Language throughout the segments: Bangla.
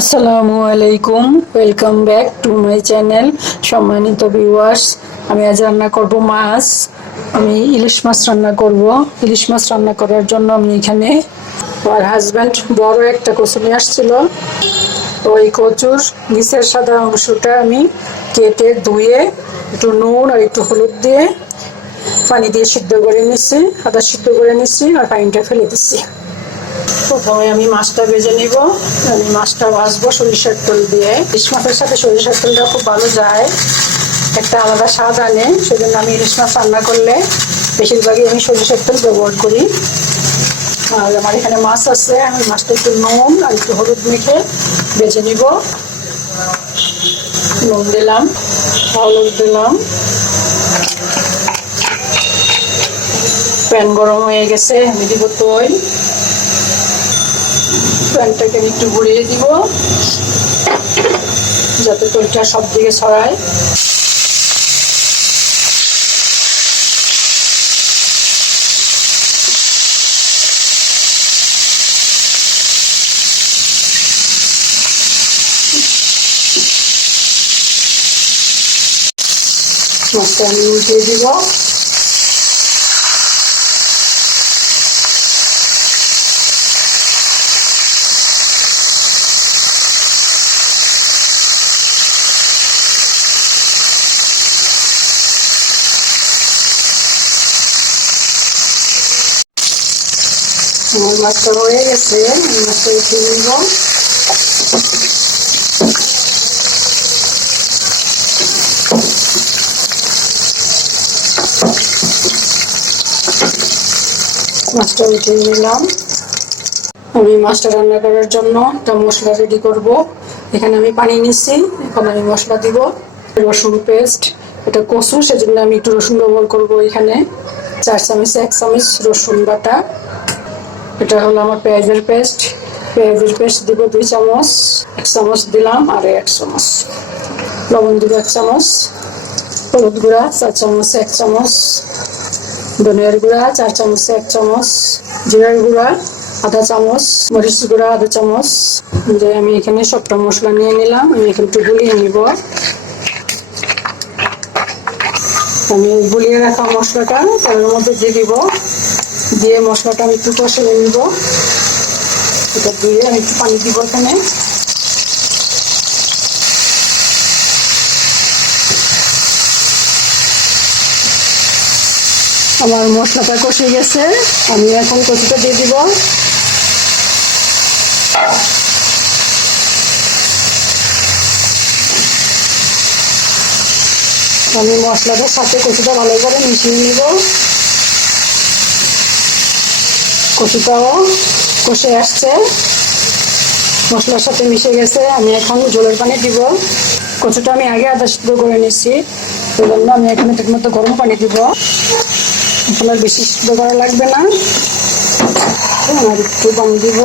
আসসালামু আলাইকুম, welcome back to my channel. সম্মানিত ভিউয়ার্স, আমি আজ রান্না করব মাছ। আমি ইলিশ মাছ রান্না করব। ইলিশ মাছ রান্না করার জন্য আমি এখানে আমার হাজব্যান্ড বড় একটা কচু নিয়ে আসছিল। ওই কচুর নিচের সাদা অংশটা আমি কেটে ধুয়ে একটু নুন আর একটু হলুদ দিয়ে পানি দিয়ে সিদ্ধ করে নিচ্ছি, আদা সিদ্ধ করে নিচ্ছি আর পানিটা ফেলে দিচ্ছি। প্রথমে আমি মাছটা ভেজে নিব। আমি মাছটা ভাজবো সরিষার তেল দিয়ে। ইলিশ মাছের সাথে সরিষার তেলটা খুব ভালো যায়, একটা আলাদা স্বাদ আনে। সেজন্য আমি ইলিশ মাছ রান্না করলে বেশিরভাগই আমি সরিষার তেল ব্যবহার করি। আর আমার এখানে মাছ আছে, আমি মাছটা একটু নুন আর একটু হলুদ মেখে ভেজে নিব। নুন দিলাম, হলুদ দিলাম। প্যান গরম হয়ে গেছে, আমি দিব তেল। প্যানটাকে আমি একটু ঘুরিয়ে দিব যাতে তেলটা সব দিকে ছড়ায়। মাছটা আমি উঠিয়ে দিব। আমার মাছটা হয়ে গেছে, মাছটা উঠিয়ে নিব। মাছটা উঠিয়ে নিলাম। আমি মাছটা রান্না করার জন্য একটা মশলা রেডি করব। এখানে আমি পানি নিচ্ছি, এখন আমি মশলা দিব। রসুন পেস্ট, এটা কচু সেজন্য আমি একটু রসুন ব্যবহার করব। এখানে 4 চামচ 1 চামচ রসুন বাটা। এটা হলো আমার পেঁয়াজের পেস্ট। পেঁয়াজের পেস্ট দিব 2 চামচ, 1 চামচ দিলাম আর 1 চামচ লবণ দিব, 1 চামচ হলুদ গুঁড়া 4 চামচ 1 চামচ, ধনিয়ার গুঁড়া 4 চামচ 1 চামচ, জিরার গুঁড়া আধা চামচ, মরিচ গুঁড়া আধা চামচ। যে আমি এখানে সবটা মশলা নিয়ে নিলাম, আমি এখানে একটু গুলিয়ে নিব। আমি গুলিয়ে রাখা মশলাটা তার মধ্যে দিয়ে দিব, দিয়ে মশলাটা আমি একটু কষিয়ে নিব। এটা দিয়ে আমি একটু পানি দিব এখানে। আমার মশলাটা কষে গেছে, আমি এখন কচুটা দিয়ে দিব। আমি মশলাটার সাথে কচুটা ভালো করে মিশিয়ে নিব। কচুটাও কষে আসছে, মশলার সাথে মিশে গেছে। আমি এখন জলের পানি দিব। কচুটা আমি আগে আদা সিদ্ধ করে নিচ্ছি, সেই জন্য আমি এখানে ঠিক মতো গরম পানি দিব। এখন আর বেশি সিদ্ধ করা লাগবে না, আর একটু পানি দিব।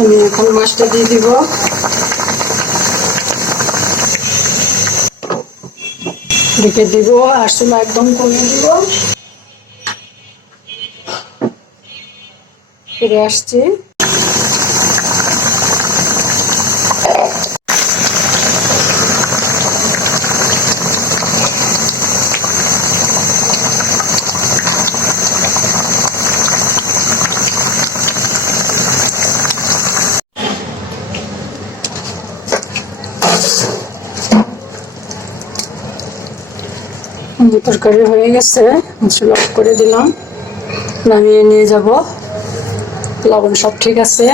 আমি এখন মাছটা দিয়ে দিব। ঢেকে দিব আর চুলা একদম কমিয়ে দিব। ফিরে আসছি। তরকারি হয়ে গেছে, মশলা অফ করে দিলাম, নামিয়ে নিয়ে যাব। লবণ সব ঠিক আছে।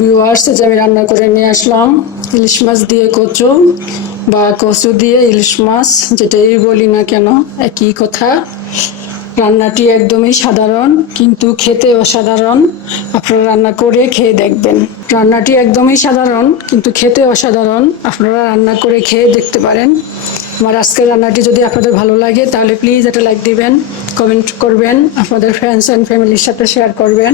ভিউয়ার্স, যে আমি রান্না করে নিয়ে আসলাম ইলিশ মাছ দিয়ে কচু বা কচু দিয়ে ইলিশ মাছ, যেটাই বলি না কেন একই কথা। রান্নাটি একদমই সাধারণ কিন্তু খেতে অসাধারণ। আপনারা রান্না করে খেয়ে দেখবেন। রান্নাটি একদমই সাধারণ কিন্তু খেতে অসাধারণ, আপনারা রান্না করে খেয়ে দেখতে পারেন। আমার আজকের রান্নাটি যদি আপনাদের ভালো লাগে তাহলে প্লিজ একটা লাইক দিবেন, কমেন্ট করবেন, আপনাদের ফ্রেন্ডস অ্যান্ড ফ্যামিলির সাথে শেয়ার করবেন।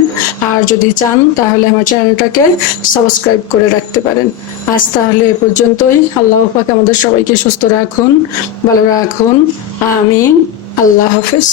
আর যদি চান তাহলে আমার চ্যানেলটাকে সাবস্ক্রাইব করে রাখতে পারেন। আজ তাহলে এ পর্যন্তই। আল্লাহ পাক আমাদের সবাইকে সুস্থ রাখুন, ভালো রাখুন। আমিন। আল্লাহ হাফেজ।